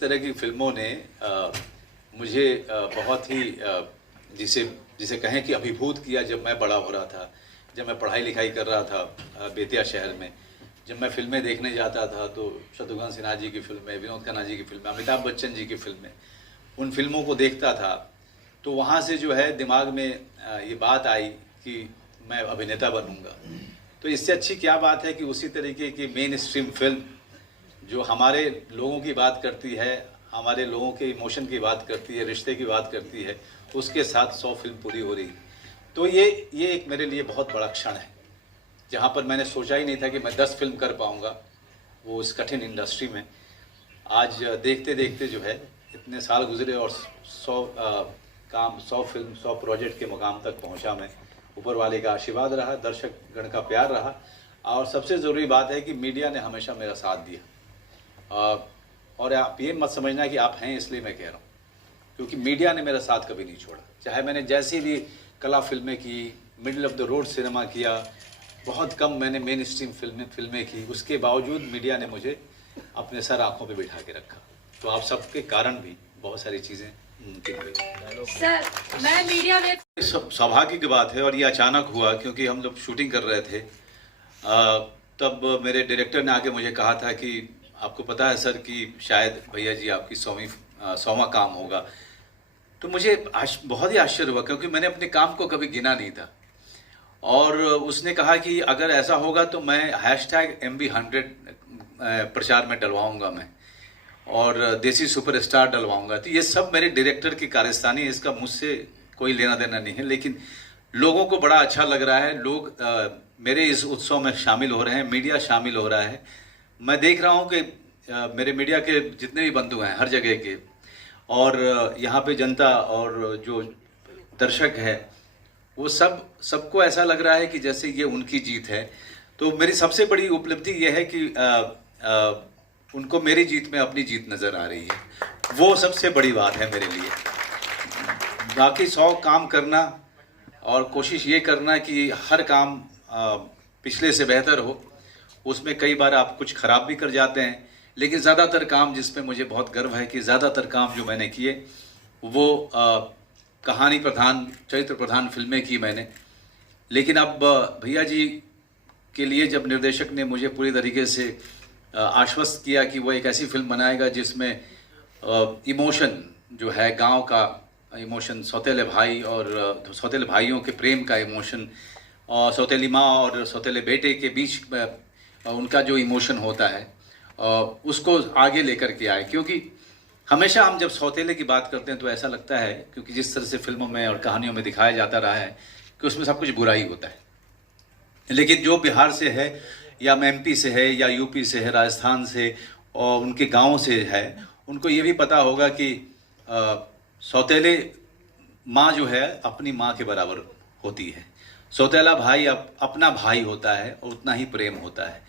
तरह की फिल्मों ने मुझे बहुत ही जिसे जिसे कहें कि अभिभूत किया। जब मैं बड़ा हो रहा था, जब मैं पढ़ाई लिखाई कर रहा था बेतिया शहर में, जब मैं फिल्में देखने जाता था तो शत्रुघ्न सिन्हा जी की फिल्में, विनोद खन्ना जी की फिल्में, अमिताभ बच्चन जी की फिल्में, उन फिल्मों को देखता था तो वहाँ से जो है दिमाग में ये बात आई कि मैं अभिनेता बनूंगा। तो इससे अच्छी क्या बात है कि उसी तरीके की मेन स्ट्रीम फिल्म जो हमारे लोगों की बात करती है, हमारे लोगों के इमोशन की बात करती है, रिश्ते की बात करती है, उसके साथ 100 फिल्म पूरी हो रही। तो ये एक मेरे लिए बहुत बड़ा क्षण है, जहाँ पर मैंने सोचा ही नहीं था कि मैं 10 फिल्म कर पाऊँगा वो इस कठिन इंडस्ट्री में। आज देखते देखते जो है इतने साल गुजरे और 100 फिल्म 100 प्रोजेक्ट के मुकाम तक पहुँचा मैं। ऊपर वाले का आशीर्वाद रहा, दर्शक गण का प्यार रहा, और सबसे ज़रूरी बात है कि मीडिया ने हमेशा मेरा साथ दिया। और आप ये मत समझना कि आप हैं इसलिए मैं कह रहा हूँ, क्योंकि मीडिया ने मेरा साथ कभी नहीं छोड़ा। चाहे मैंने जैसी भी कला फिल्में की, middle of the road cinema किया, बहुत कम मैंने मेन स्ट्रीम फिल्में की, उसके बावजूद मीडिया ने मुझे अपने सर आँखों पे बिठा के रखा। तो आप सबके कारण भी बहुत सारी चीज़ें मुमकिन हुई। सर, मैं मीडिया में सौभाग्य की बात है और ये अचानक हुआ, क्योंकि हम लोग शूटिंग कर रहे थे। तब मेरे डायरेक्टर ने आके मुझे कहा था कि आपको पता है सर कि शायद भैया जी आपकी 100वां काम होगा। तो मुझे बहुत ही आश्चर्य हुआ, क्योंकि मैंने अपने काम को कभी गिना नहीं था। और उसने कहा कि अगर ऐसा होगा तो मैं #MB100 प्रचार में डलवाऊंगा मैं, और देसी सुपरस्टार डलवाऊंगा। तो ये सब मेरे डायरेक्टर की कारस्तानी है, इसका मुझसे कोई लेना देना नहीं है। लेकिन लोगों को बड़ा अच्छा लग रहा है, लोग मेरे इस उत्सव में शामिल हो रहे हैं, मीडिया शामिल हो रहा है। मैं देख रहा हूँ कि मेरे मीडिया के जितने भी बंधु हैं हर जगह के, और यहाँ पे जनता और जो दर्शक है, वो सबको ऐसा लग रहा है कि जैसे ये उनकी जीत है। तो मेरी सबसे बड़ी उपलब्धि ये है कि उनको मेरी जीत में अपनी जीत नज़र आ रही है। वो सबसे बड़ी बात है मेरे लिए। बाकी 100 काम करना और कोशिश ये करना कि हर काम पिछले से बेहतर हो, उसमें कई बार आप कुछ खराब भी कर जाते हैं, लेकिन ज़्यादातर काम जिसमें मुझे बहुत गर्व है कि ज़्यादातर काम जो मैंने किए वो कहानी प्रधान, चरित्र प्रधान फिल्में की मैंने। लेकिन अब भैया जी के लिए जब निर्देशक ने मुझे पूरी तरीके से आश्वस्त किया कि वो एक ऐसी फिल्म बनाएगा जिसमें इमोशन जो है, गांव का इमोशन, सौतेले भाई और सौतेले भाइयों के प्रेम का इमोशन, और सौतेली माँ और सौतेले बेटे के बीच उनका जो इमोशन होता है, उसको आगे लेकर के आए। क्योंकि हमेशा हम जब सौतेले की बात करते हैं तो ऐसा लगता है, क्योंकि जिस तरह से फिल्मों में और कहानियों में दिखाया जाता रहा है कि उसमें सब कुछ बुरा ही होता है। लेकिन जो बिहार से है या MP से है या UP से है, राजस्थान से और उनके गाँव से है, उनको ये भी पता होगा कि सौतेले माँ जो है अपनी माँ के बराबर होती है, सौतेला भाई अपना भाई होता है और उतना ही प्रेम होता है।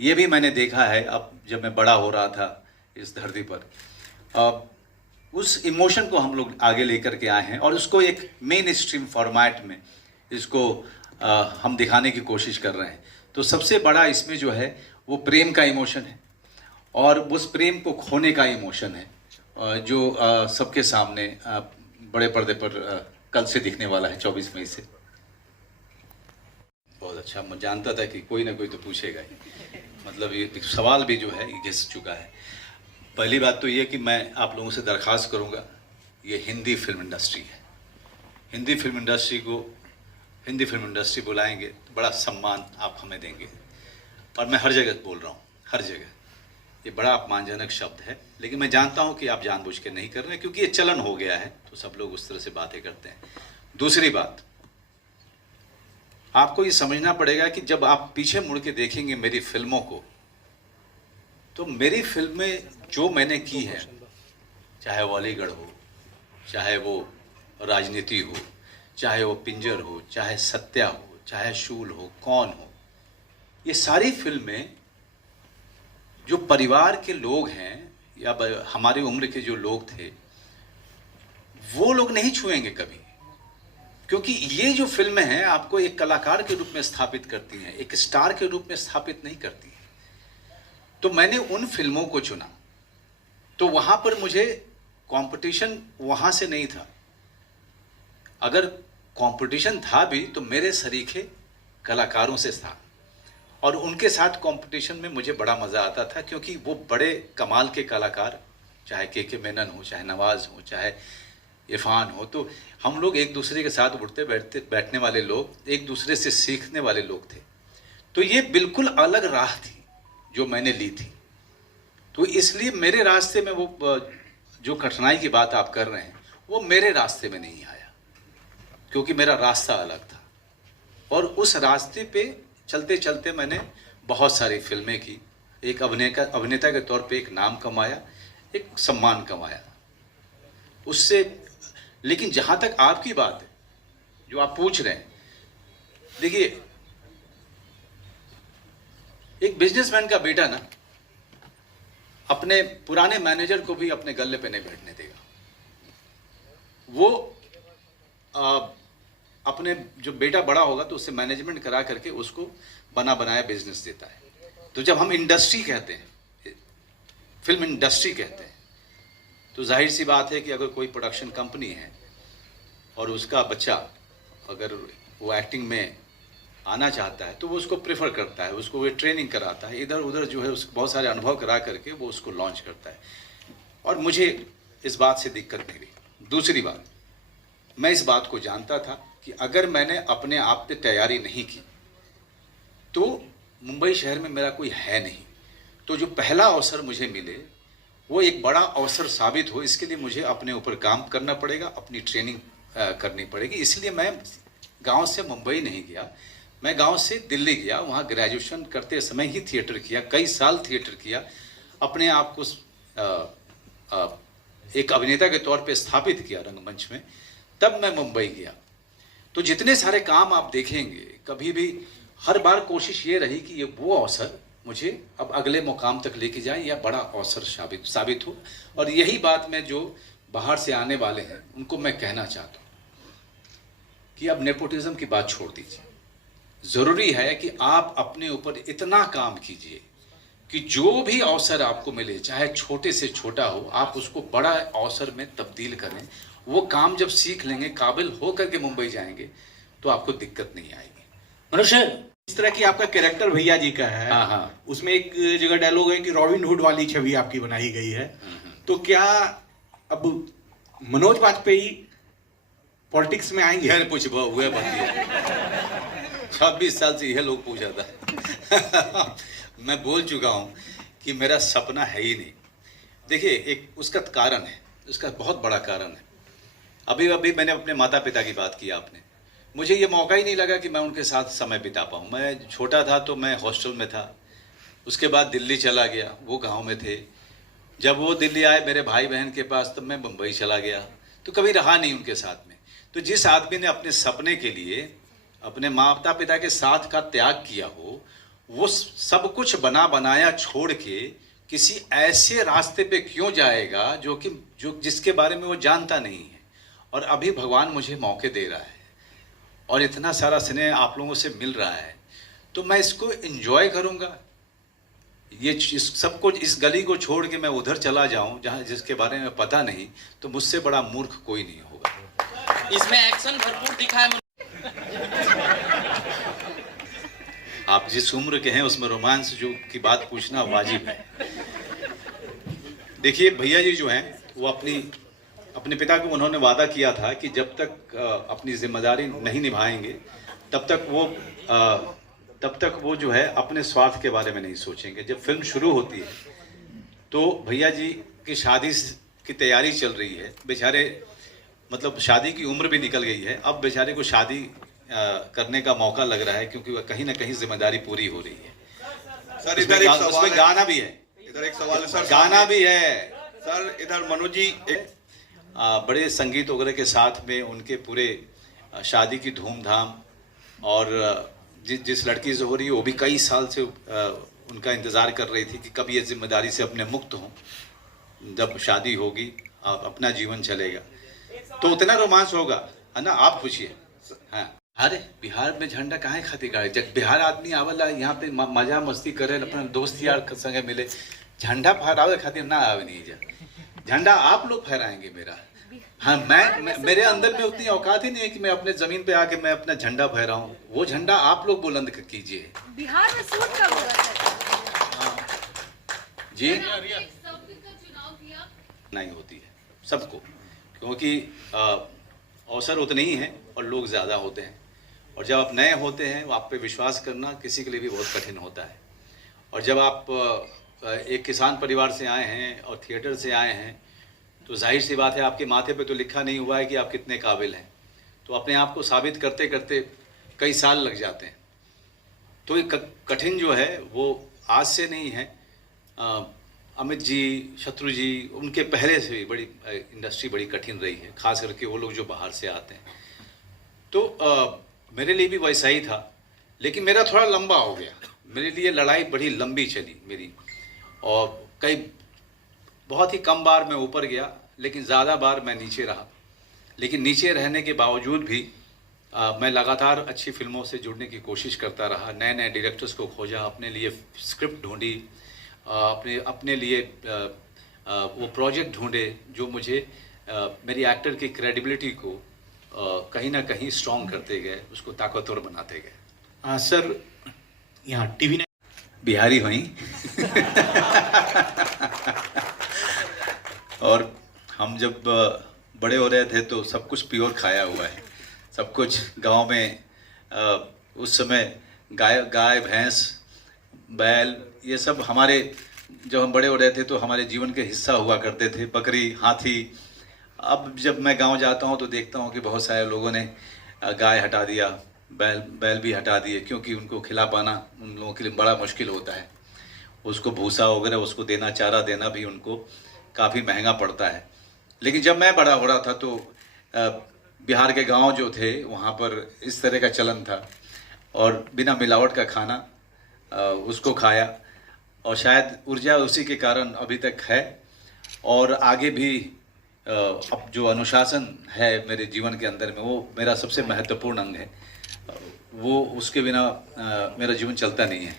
ये भी मैंने देखा है अब जब मैं बड़ा हो रहा था इस धरती पर। उस इमोशन को हम लोग आगे लेकर के आए हैं और उसको एक मेन स्ट्रीम फॉर्मेट में इसको हम दिखाने की कोशिश कर रहे हैं। तो सबसे बड़ा इसमें जो है वो प्रेम का इमोशन है, और उस प्रेम को खोने का इमोशन है, जो सबके सामने बड़े पर्दे पर कल से दिखने वाला है, 24 मई से। बहुत अच्छा, मैं जानता था कि कोई ना कोई तो पूछेगा ही, मतलब ये सवाल भी जो है ये घिस चुका है। पहली बात तो ये कि मैं आप लोगों से दरख्वास्त करूंगा, ये हिंदी फिल्म इंडस्ट्री है, हिंदी फिल्म इंडस्ट्री बुलाएंगे तो बड़ा सम्मान आप हमें देंगे। और मैं हर जगह बोल रहा हूँ, हर जगह, ये बड़ा अपमानजनक शब्द है, लेकिन मैं जानता हूँ कि आप जानबूझ के नहीं कर रहे, क्योंकि ये चलन हो गया है तो सब लोग उस तरह से बातें करते हैं। दूसरी बात, आपको ये समझना पड़ेगा कि जब आप पीछे मुड़ के देखेंगे मेरी फिल्मों को, तो मेरी फिल्में जो मैंने की है, चाहे वो अलीगढ़ हो, चाहे वो राजनीति हो, चाहे वो पिंजर हो, चाहे सत्या हो, चाहे शूल हो, कौन हो, ये सारी फिल्में जो परिवार के लोग हैं या हमारी उम्र के जो लोग थे, वो लोग नहीं छुएंगे कभी। क्योंकि ये जो फिल्में हैं आपको एक कलाकार के रूप में स्थापित करती हैं, एक स्टार के रूप में स्थापित नहीं करती हैं। तो मैंने उन फिल्मों को चुना तो वहां पर मुझे कंपटीशन वहां से नहीं था। अगर कंपटीशन था भी तो मेरे सरीखे कलाकारों से था, और उनके साथ कंपटीशन में मुझे बड़ा मजा आता था, क्योंकि वो बड़े कमाल के कलाकार, चाहे के मेनन हो, चाहे नवाज हो, चाहे इरफान हो, तो हम लोग एक दूसरे के साथ उठते बैठने वाले लोग, एक दूसरे से सीखने वाले लोग थे। तो ये बिल्कुल अलग राह थी जो मैंने ली थी। तो इसलिए मेरे रास्ते में वो जो कठिनाई की बात आप कर रहे हैं, वो मेरे रास्ते में नहीं आया, क्योंकि मेरा रास्ता अलग था। और उस रास्ते पे चलते चलते मैंने बहुत सारी फिल्में की, एक अभिनेता के तौर पे एक नाम कमाया, एक सम्मान कमाया उससे। लेकिन जहां तक आपकी बात है, जो आप पूछ रहे हैं, देखिए, एक बिजनेसमैन का बेटा ना अपने पुराने मैनेजर को भी अपने गल्ले पे नहीं बैठने देगा। वो अपने जो बेटा बड़ा होगा तो उससे मैनेजमेंट करा करके उसको बना बनाया बिजनेस देता है। तो जब हम इंडस्ट्री कहते हैं, फिल्म इंडस्ट्री कहते हैं, तो जाहिर सी बात है कि अगर कोई प्रोडक्शन कंपनी है और उसका बच्चा अगर वो एक्टिंग में आना चाहता है तो वो उसको प्रेफर करता है, उसको वो ट्रेनिंग कराता है, इधर उधर जो है उसको बहुत सारे अनुभव करा करके वो उसको लॉन्च करता है। और मुझे इस बात से दिक्कत नहीं रही। दूसरी बात, मैं इस बात को जानता था कि अगर मैंने अपने आप पे तैयारी नहीं की तो मुंबई शहर में मेरा कोई है नहीं। तो जो पहला अवसर मुझे मिले वो एक बड़ा अवसर साबित हो, इसके लिए मुझे अपने ऊपर काम करना पड़ेगा, अपनी ट्रेनिंग करनी पड़ेगी। इसलिए मैं गांव से मुंबई नहीं गया, मैं गांव से दिल्ली गया, वहाँ ग्रेजुएशन करते समय ही थिएटर किया, कई साल थिएटर किया, अपने आप को एक अभिनेता के तौर पे स्थापित किया रंगमंच में। तब मैं मुंबई गया। तो जितने सारे काम आप देखेंगे, कभी भी हर बार कोशिश ये रही कि ये वो अवसर मुझे अब अगले मुकाम तक लेके जाए या बड़ा अवसर साबित हो। और यही बात मैं जो बाहर से आने वाले हैं उनको मैं कहना चाहता हूँ कि अब नेपोटिज्म की बात छोड़ दीजिए। जरूरी है कि आप अपने ऊपर इतना काम कीजिए कि जो भी अवसर आपको मिले, चाहे छोटे से छोटा हो, आप उसको बड़ा अवसर में तब्दील करें। वो काम जब सीख लेंगे, काबिल हो करके मुंबई जाएंगे तो आपको दिक्कत नहीं आएगी। मनुष्य, इस तरह की आपका कैरेक्टर भैया जी का है। हाँ हाँ। उसमें एक जगह डायलॉग है कि रॉबिन हुड वाली छवि आपकी बनाई गई है। तो क्या अब मनोज वाजपेयी पॉलिटिक्स में आएंगे? खैर कुछ हुआ बाकी 26 साल से यह लोग पूछा था मैं बोल चुका हूं कि मेरा सपना है ही नहीं। देखिए, एक उसका कारण है, उसका बहुत बड़ा कारण है। अभी मैंने अपने माता पिता की बात की आपने, मुझे ये मौका ही नहीं लगा कि मैं उनके साथ समय बिता पाऊँ। मैं छोटा था तो मैं हॉस्टल में था, उसके बाद दिल्ली चला गया, वो गांव में थे। जब वो दिल्ली आए मेरे भाई बहन के पास, तब मैं मुंबई चला गया, तो कभी रहा नहीं उनके साथ में। तो जिस आदमी ने अपने सपने के लिए अपने माता पिता के साथ का त्याग किया हो, वो सब कुछ बना बनाया छोड़ के किसी ऐसे रास्ते पे क्यों जाएगा जो जिसके बारे में वो जानता नहीं है। और अभी भगवान मुझे मौके दे रहा है और इतना सारा स्नेह आप लोगों से मिल रहा है, तो मैं इसको एंजॉय करूंगा। ये इस सब कुछ, इस गली को छोड़ के मैं उधर चला जाऊं जहां जिसके बारे में पता नहीं, तो मुझसे बड़ा मूर्ख कोई नहीं होगा। इसमें एक्शन भरपूर दिखा है। आप जिस उम्र के हैं उसमें रोमांस जो की बात पूछना वाजिब है। देखिए, भैया जी जो हैं वो अपने पिता को उन्होंने वादा किया था कि जब तक अपनी जिम्मेदारी नहीं निभाएंगे तब तक वो जो है अपने स्वार्थ के बारे में नहीं सोचेंगे। जब फिल्म शुरू होती है तो भैया जी की शादी की तैयारी चल रही है, बेचारे मतलब शादी की उम्र भी निकल गई है, अब बेचारे को शादी करने का मौका लग रहा है, क्योंकि कहीं ना कहीं जिम्मेदारी पूरी हो रही है। सर इधर एक सवाल उसमें है। गाना भी है, इधर एक सवाल है सर, गाना भी है सर इधर मनोज जी एक बड़े संगीत वगैरह के साथ में उनके पूरे शादी की धूमधाम, और जिस लड़की से हो रही है वो भी कई साल से उनका इंतज़ार कर रही थी कि कब ये जिम्मेदारी से अपने मुक्त हों, जब शादी होगी अपना जीवन चलेगा, तो उतना रोमांस होगा, है ना? आप पूछिए। हाँ, अरे बिहार में झंडा काहे खातिर गाड़े? जब बिहार आदमी आवला यहाँ पे मजा मस्ती करे, अपना दोस्त यार संगे मिले, झंडा फहरावे खातिर ना आवे नहीं जा, झंडा आप लोग फहराएंगे मेरा। हाँ, मेरे अंदर में उतनी औकात ही नहीं है कि मैं अपने जमीन पे आके मैं अपना झंडा फहराऊं। वो झंडा आप लोग बुलंद कीजिए। बिहार में सूट कब होगा जी नहीं होती है सबको, क्योंकि अवसर उतने ही हैं और लोग ज़्यादा होते हैं, और जब आप नए होते हैं आप पे विश्वास करना किसी के लिए भी बहुत कठिन होता है। और जब आप एक किसान परिवार से आए हैं और थिएटर से आए हैं तो जाहिर सी बात है आपके माथे पे तो लिखा नहीं हुआ है कि आप कितने काबिल हैं, तो अपने आप को साबित करते करते कई साल लग जाते हैं। तो ये कठिन जो है वो आज से नहीं है। अमित जी, शत्रु जी, उनके पहले से भी बड़ी इंडस्ट्री बड़ी कठिन रही है, खास करके वो लोग जो बाहर से आते हैं। तो मेरे लिए भी वैसा ही था, लेकिन मेरा थोड़ा लंबा हो गया। मेरे लिए लड़ाई बड़ी लंबी चली मेरी, और कई बहुत ही कम बार मैं ऊपर गया, लेकिन ज़्यादा बार मैं नीचे रहा। लेकिन नीचे रहने के बावजूद भी मैं लगातार अच्छी फिल्मों से जुड़ने की कोशिश करता रहा। नए नए डायरेक्टर्स को खोजा, अपने लिए स्क्रिप्ट ढूंढी, अपने लिए वो प्रोजेक्ट ढूंढे जो मुझे मेरी एक्टर की क्रेडिबिलिटी को कहीं ना कहीं स्ट्रॉन्ग करते गए, उसको ताकतवर बनाते गए। सर, यहाँ टीवी ने बिहारी हुई और हम जब बड़े हो रहे थे तो सब कुछ प्योर खाया हुआ है, सब कुछ गांव में उस समय गाय भैंस बैल ये सब हमारे, जब हम बड़े हो रहे थे तो हमारे जीवन के हिस्सा हुआ करते थे। बकरी, हाथी। अब जब मैं गांव जाता हूं तो देखता हूं कि बहुत सारे लोगों ने गाय हटा दिया, बैल भी हटा दिए, क्योंकि उनको खिला पाना उन लोगों के लिए बड़ा मुश्किल होता है। उसको भूसा वगैरह उसको देना, चारा देना भी उनको काफ़ी महंगा पड़ता है। लेकिन जब मैं बड़ा हो रहा था तो बिहार के गांव जो थे वहाँ पर इस तरह का चलन था, और बिना मिलावट का खाना उसको खाया, और शायद ऊर्जा उसी के कारण अभी तक है। और आगे भी अब जो अनुशासन है मेरे जीवन के अंदर में, वो मेरा सबसे महत्वपूर्ण अंग है। वो उसके बिना मेरा जीवन चलता नहीं है।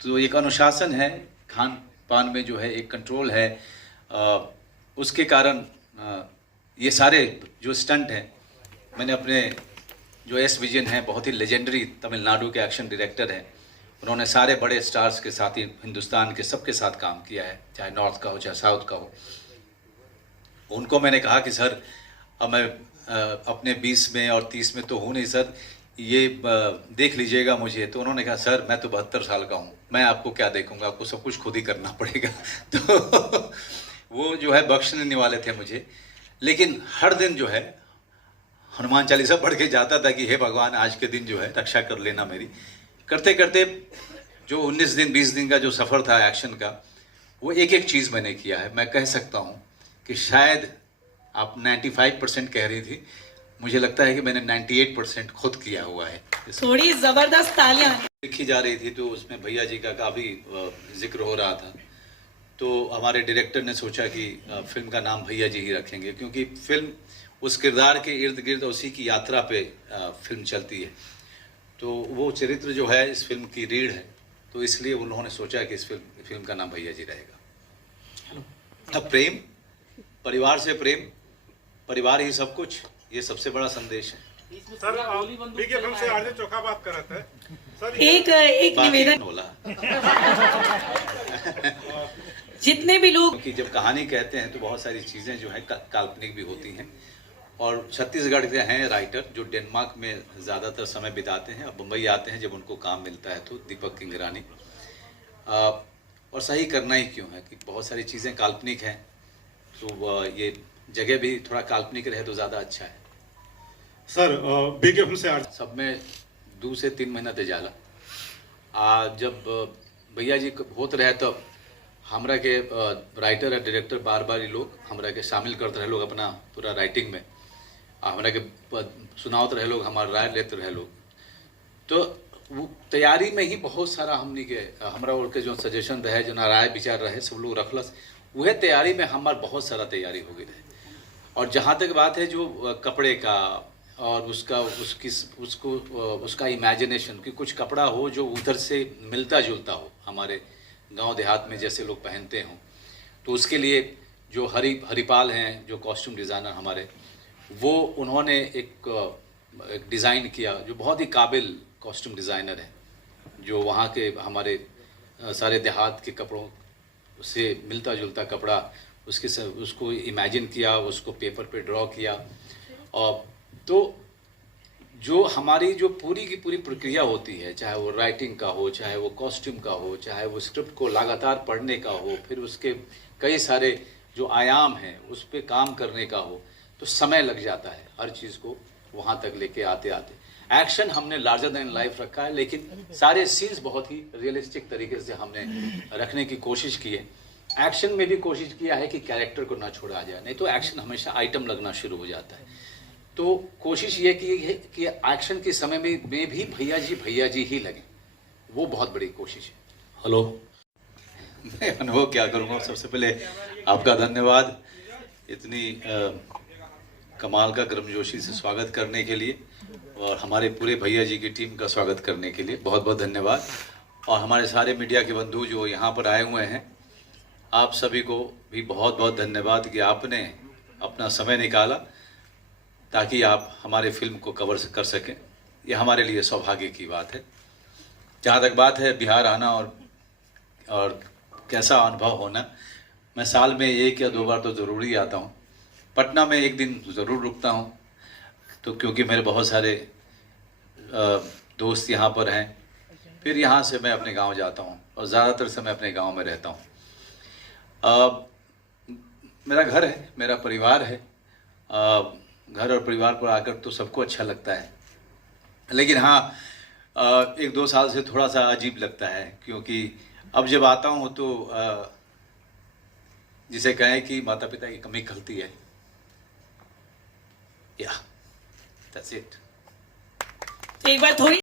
तो एक अनुशासन है, खान पान में जो है एक कंट्रोल है। उसके कारण ये सारे जो स्टंट हैं, मैंने अपने जो एस विजयन हैं, बहुत ही लेजेंडरी तमिलनाडु के एक्शन डायरेक्टर हैं, उन्होंने सारे बड़े स्टार्स के साथ ही हिंदुस्तान के सबके साथ काम किया है, चाहे नॉर्थ का हो चाहे साउथ का हो। उनको मैंने कहा कि सर अब मैं अपने 20 में और 30 में तो हूँ नहीं सर, ये देख लीजिएगा मुझे। तो उन्होंने कहा सर मैं तो 72 साल का हूँ, मैं आपको क्या देखूंगा, आपको सब कुछ खुद ही करना पड़ेगा। तो वो जो है बख्शने वाले थे मुझे। लेकिन हर दिन जो है हनुमान चालीसा पढ़ के जाता था कि हे भगवान आज के दिन जो है रक्षा कर लेना मेरी। करते करते जो 19 दिन 20 दिन का जो सफ़र था एक्शन का, वो एक एक चीज़ मैंने किया है। मैं कह सकता हूँ कि शायद आप 95% कह रही थी, मुझे लगता है कि मैंने 98% खुद किया हुआ है। थोड़ी जबरदस्त तालियां लिखी जा रही थी तो उसमें भैया जी का काफ़ी जिक्र हो रहा था, तो हमारे डायरेक्टर ने सोचा कि फिल्म का नाम भैया जी ही रखेंगे, क्योंकि फिल्म उस किरदार के इर्द गिर्द उसी की यात्रा पे फिल्म चलती है। तो वो चरित्र जो है इस फिल्म की रीढ़ है, तो इसलिए उन्होंने सोचा कि इस फिल्म का नाम भैया जी रहेगा। अब प्रेम, परिवार से प्रेम, परिवार ही सब कुछ, ये सबसे बड़ा संदेश है। सर बीके फिल्म से आरजे चोखा बात कर रहे थे सर। एक निवेदन होला जितने भी लोग, क्योंकि जब कहानी कहते हैं तो बहुत सारी चीज़ें जो है काल्पनिक भी होती हैं। और छत्तीसगढ़ के हैं राइटर जो डेनमार्क में ज़्यादातर समय बिताते हैं, अब मुंबई आते हैं जब उनको काम मिलता है, तो दीपक किंगरानी। और सही करना ही क्यों है कि बहुत सारी चीज़ें काल्पनिक हैं, तो ये जगह भी थोड़ा काल्पनिक रहे तो ज़्यादा अच्छा है। सर बीके फिल्म से आरजे सब में 2 से 3 महीना ते जाला। जब भैया जी होते रहे तो हमरा के राइटर और डायरेक्टर बार बार ये लोग हमरा के शामिल करते रहे लोग अपना पूरा राइटिंग में, हमरा के सुनावत रहे लोग, हमारा राय लेते रहे लोग। तो वो तैयारी में ही बहुत सारा हमनी के हमरा और के जो सजेशन रहे, जो राय विचार रहे, सब लोग रखलस, वह तैयारी में हमार बहुत सारा तैयारी हो गई रहे। और जहाँ तक बात है जो कपड़े का और उसका इमेजिनेशन कि कुछ कपड़ा हो जो उधर से मिलता जुलता हो हमारे गांव देहात में जैसे लोग पहनते हों। तो उसके लिए जो हरिपाल हैं, जो कॉस्ट्यूम डिज़ाइनर हमारे, वो उन्होंने एक डिज़ाइन किया, जो बहुत ही काबिल कॉस्ट्यूम डिज़ाइनर हैं, जो वहाँ के हमारे सारे देहात के कपड़ों से मिलता जुलता कपड़ा उसको इमेजिन किया, उसको पेपर पे ड्रॉ किया। और तो जो हमारी जो पूरी की पूरी प्रक्रिया होती है, चाहे वो राइटिंग का हो, चाहे वो कॉस्ट्यूम का हो, चाहे वो स्क्रिप्ट को लगातार पढ़ने का हो, फिर उसके कई सारे जो आयाम हैं उस पर काम करने का हो, तो समय लग जाता है हर चीज़ को वहाँ तक लेके आते आते। एक्शन हमने लार्जर देन लाइफ रखा है, लेकिन सारे सीन्स बहुत ही रियलिस्टिक तरीके से हमने रखने की कोशिश की है। एक्शन में भी कोशिश किया है कि कैरेक्टर को ना छोड़ा जाए, नहीं तो एक्शन हमेशा आइटम लगना शुरू हो जाता है। तो कोशिश ये की है कि एक्शन के समय में भी भैया जी ही लगे, वो बहुत बड़ी कोशिश है। हेलो, मैं अनुभव क्या करूँगा। सबसे पहले आपका धन्यवाद इतनी कमाल का गर्मजोशी से स्वागत करने के लिए, और हमारे पूरे भैया जी की टीम का स्वागत करने के लिए बहुत बहुत धन्यवाद। और हमारे सारे मीडिया के बंधु जो यहाँ पर आए हुए हैं, आप सभी को भी बहुत बहुत धन्यवाद कि आपने अपना समय निकाला ताकि आप हमारे फिल्म को कवर कर सकें। ये हमारे लिए सौभाग्य की बात है। जहाँ तक बात है बिहार आना और कैसा अनुभव होना, मैं साल में 1 या 2 बार तो ज़रूर ही आता हूँ। पटना में एक दिन ज़रूर रुकता हूँ, तो क्योंकि मेरे बहुत सारे दोस्त यहाँ पर हैं। फिर यहाँ से मैं अपने गांव जाता हूँ और ज़्यादातर समय अपने गांव में रहता हूँ। मेरा घर है, मेरा परिवार है। घर और परिवार पर आकर तो सबको अच्छा लगता है, लेकिन हाँ 1-2 साल से थोड़ा सा अजीब लगता है, क्योंकि अब जब आता हूँ तो जिसे कहें कि माता पिता की कमी खलती है। या दैट्स इट। एक बार थोड़ी